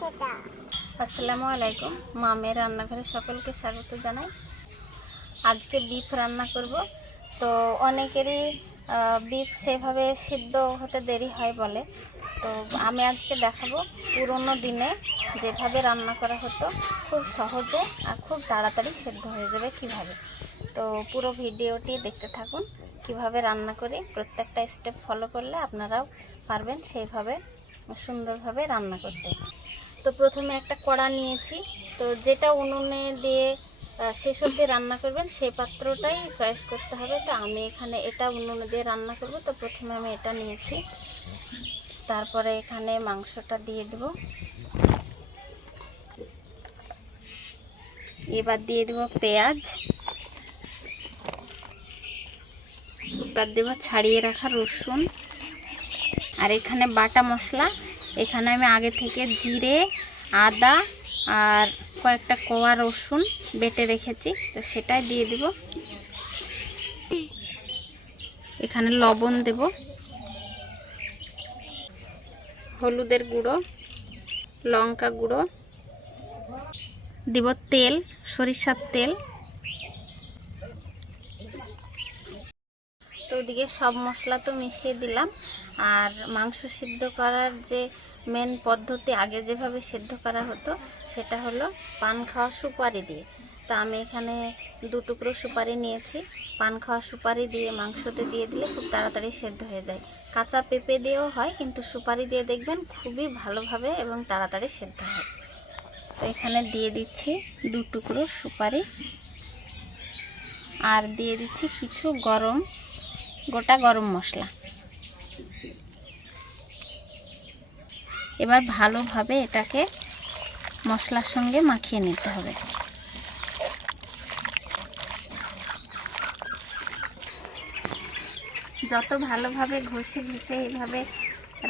আসসালামু আলাইকুম, মামের রান্নাঘরে সকলকে স্বাগত জানাই। আজকে বিফ রান্না করব। তো অনেকেরই বিফ সেভাবে সিদ্ধ হতে দেরি হয় বলে। তো আমি আজকে দেখাবো পুরনো দিনে যেভাবে রান্না করা হতো, খুব সহজে আর খুব তাড়াতাড়ি সেদ্ধ হয়ে যাবে কীভাবে। তো পুরো ভিডিওটি দেখতে থাকুন, কীভাবে রান্না করি, প্রত্যেকটা স্টেপ ফলো করলে আপনারাও পারবেন সেইভাবে সুন্দরভাবে রান্না করতে। তো প্রথমে একটা কড়া নিয়েছি। তো যেটা উনুনে দিয়ে শেষ অবধি রান্না করবেন সেই পাত্রটাই চয়েস করতে হবে। তো আমি এখানে এটা উনুনে দিয়ে রান্না করব। তো প্রথমে আমি এটা নিয়েছি। তারপরে এখানে মাংসটা দিয়ে দেব। এবার দিয়ে দেব পেঁয়াজ। এবার দেব ছাড়িয়ে রাখা রসুন। আর এখানে বাটা মশলা। এখানে আমি আগে থেকে জিরে, আদা আর কয়েকটা কোয়া রসুন বেটে রেখেছি, তো সেটাই দিয়ে দিব। এখানে লবণ দেব। হলুদের গুঁড়ো, লঙ্কা গুঁড়ো, দিব তেল, সরিষার তেল। তো ওদিকে সব মশলা তো মিশিয়ে দিলাম। আর মাংস সিদ্ধ করার যে মেন পদ্ধতি, আগে যেভাবে সিদ্ধ করা হতো, সেটা হলো পান খাওয়া সুপারি দিয়ে। তো আমি এখানে দু টুকরো সুপারি নিয়েছি। পান খাওয়া সুপারি দিয়ে মাংসতে দিয়ে দিলে খুব তাড়াতাড়ি সেদ্ধ হয়ে যায়। কাঁচা পেঁপে দিয়েও হয়, কিন্তু সুপারি দিয়ে দেখবেন খুবই ভালোভাবে এবং তাড়াতাড়ি সেদ্ধ হয়। তো এখানে দিয়ে দিচ্ছি দু টুকরো সুপারি। আর দিয়ে দিচ্ছি কিছু গরম গোটা গরম মশলা। এবার ভালোভাবে এটাকে মশলার সঙ্গে মাখিয়ে নিতে হবে। যত ভালোভাবে ঘষে ঘষে এইভাবে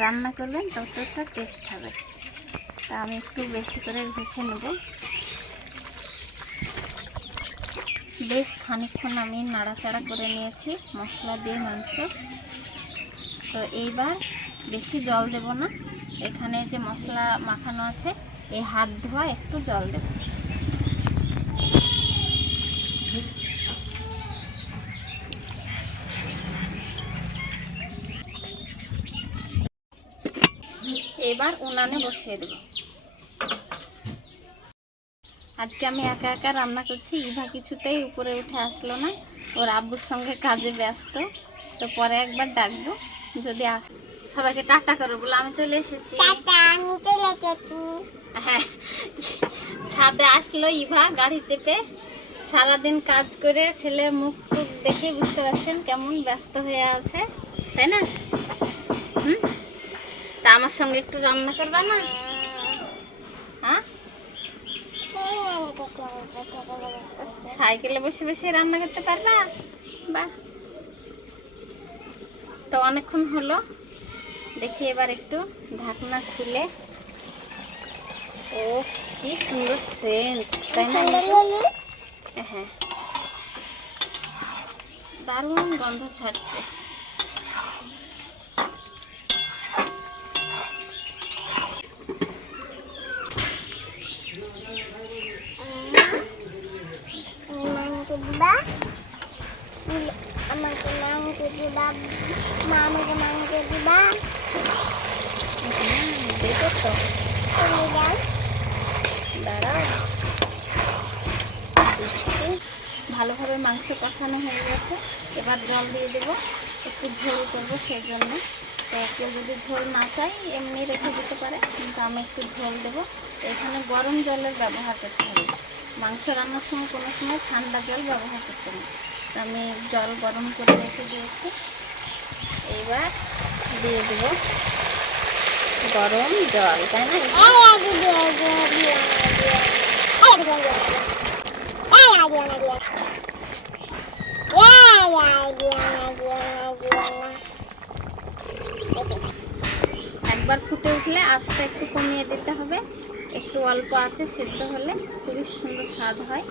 রান্না করবেন, ততটা টেস্ট হবে। তা আমি একটু বেশি করে ঘষে নেব। বেশ খানিকক্ষণ আমি নাড়াচাড়া করে নিয়েছি, মশলা দিয়ে মাংস। তো এইবার বেশি জল দেব না। এখানে যে মশলা মাখানো আছে, এই হাত ধোয়া একটু জল দেব। এবার উনানে বসিয়ে দেব। আজকে আমি একা একা রান্না করছি ইভা কিছুতেই উপরে উঠে আসলো না। ওর আব্বুর সঙ্গে কাজে ব্যস্ত তো পরে একবার ডাকবো যদি আস সবাইকে টাটা করো বলে আমি চলে এসেছি। হ্যাঁ ছাদে আসলো ইভা গাড়ি চেপে। সারাদিন কাজ করে ছেলের মুখ টুক দেখে বুঝতে পারছেন কেমন ব্যস্ত হয়ে আছে তাই না? হুম? তা আমার সঙ্গে একটু রান্না করবা না হ্যাঁ সাইকেলে বসে বসে রান্না করতে পারবা? বাহ। তো অনেকক্ষণ হলো। দেখি এবার একটু ঢাকনা খুলে। ও কি সুন্দর সেন্ট তাই না? হ্যাঁ। দারুণ গন্ধ ছাড়ছে। দিবা মা দিবা। ভালোভাবে মাংস কষানো হয়ে গেছে। এবার জল দিয়ে দেব, একটু ঝোল করব সেই জন্য কেউ যদি ঝোল না চাই এমনি রেখে দিতে পারে, কিন্তু আমি একটু ঝোল দেবো। এখানে গরম জলের ব্যবহার করতে হবে। মাংস রান্নার সময় কোনো সময় ঠান্ডা জল ব্যবহার করতে তো আমি জল গরম করে রেখে দিয়েছি। এইবার দিয়ে দেবো গরম জল, তাই না না না না? একবার ফুটে উঠলে আঁচটা একটু কমিয়ে দিতে হবে। একটু অল্প আছে সেদ্ধ হলে খুবই সুন্দর স্বাদ হয়।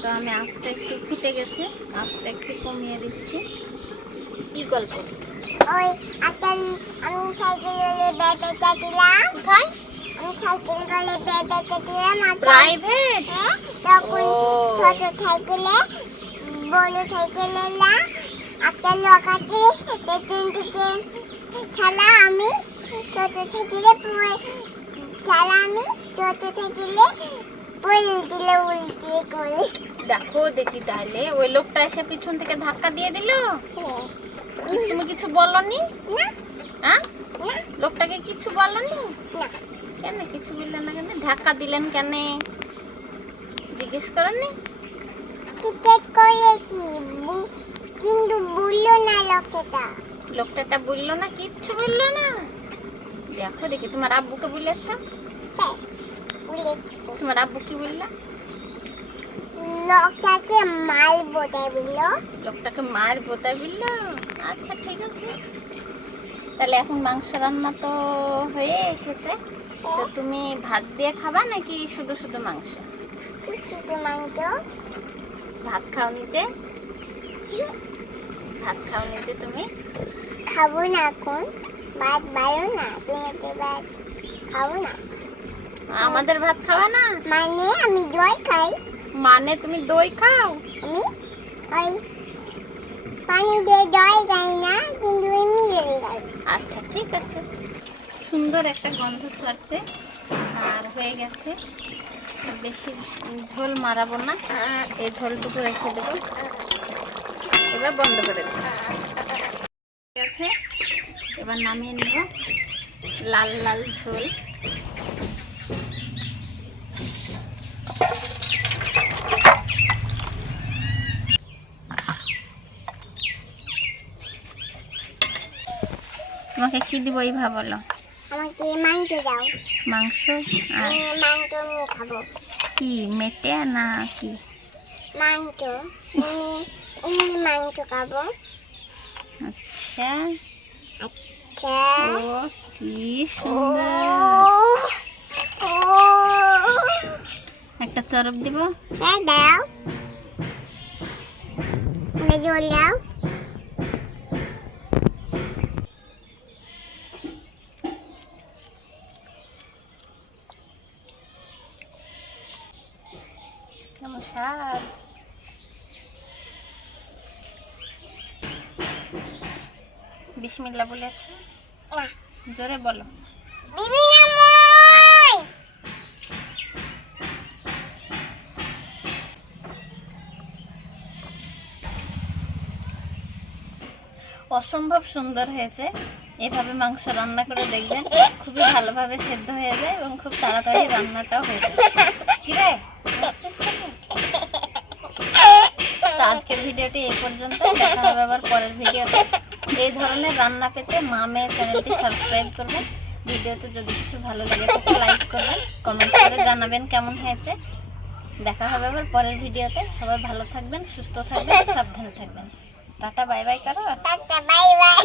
তো আমি আঁচটা একটু ফুটে গেছে আঁচটা একটু কমিয়ে দিচ্ছি। কি গল্প? ওই আমি সাইকেলে কোথায়? আমি সাইকেল করে প্রাইভেট হ্যাঁ, তখন। ছোট সাইকেলে বড় সাইকেলে না একটা লোক আছে পেছন থেকে খেলা আমি। ছোট সাইকেলে পড়ে খেলা আমি ছোট সাইকেলে পড়ে দিলে উল্টে করে। দেখো দেখি তাহলে। ওই লোকটা এসে পিছন থেকে ধাক্কা দিয়ে দিল? হ্যাঁ। তুমি কিছু বলনি? হ্যাঁ? লোকটাকে কিছু বলনি? কেন কিছু বললেন না কেন? ধাক্কা দিলেন কেন? জিজ্ঞেস করেননি টিকেট করেছি কিন্তু বলল না লোকটা। লোকটাটা বলল না কিচ্ছু বলল না? দেখো দেখি তোমার আব্বুকে বলেছ? হ্যাঁ। তোমার আব্বু কি বলল? লোকটাকে মারবো তাই বলল। লোকটাকে মার বোতায় বলল? আচ্ছা ঠিক আছে। তাহলে এখন মাংস রান্না তো হয়ে এসেছে। তো তুমি ভাত দিয়ে খাবা নাকি শুধু শুধু মাংস? শুধু মাংস। ভাত খাও নিজে। ভাত খাও নিজে তুমি। খাব না এখন। ভাত ভালো না তুমি ভাত খাব না। আমাদের ভাত খাওয়া না? মানে আমি দই খাই। মানে তুমি দই খাও? আমি ওই পানি দিয়ে দই খাই না কিন্তু এমনি দই। খাই আচ্ছা ঠিক আছে। সুন্দর একটা গন্ধ ছাড়ছে আর হয়ে গেছে। বেশি ঝোল মারাবো না এই ঝোলটুকু রেখে দেবো। এবার বন্ধ করে দেবো। ঠিক আছে এবার নামিয়ে নেব। লাল লাল ঝোল। তোমাকে কি দিব এই ভাবলো আমাকে মাংস দাও। মাংস? আর আমি মাংস এমনি খাব। কি মেটে না কি? মাংস। এমনি এমনি মাংস খাব। আচ্ছা। আচ্ছা। ও কি সুন্দর। একটা চরক দিব। হ্যাঁ দাও। দাও কেমন স্বাদ বিসমিল্লা বলেছে। জোরে বলো। অসম্ভব সুন্দর হয়েছে। এভাবে মাংস রান্না করে দেখবেন খুবই ভালোভাবে সেদ্ধ হয়ে যায় এবং খুব তাড়াতাড়ি রান্নাটাও হয়ে যায়। তো আজকের ভিডিওটি এই পর্যন্ত দেখা হবে আবার পরের ভিডিওতে। এই ধরনের রান্না পেতে মা মেয়ে চ্যানেলটি সাবস্ক্রাইব করবেন। ভিডিওতে যদি কিছু ভালো লাগে থাকে লাইক করবেন কমেন্ট করে জানাবেন কেমন হয়েছে। দেখা হবে আবার পরের ভিডিওতে। সবাই ভালো থাকবেন, সুস্থ থাকবেন, সাবধানে থাকবেন। টাটা, বাই বাই করো। Tata, bye bye.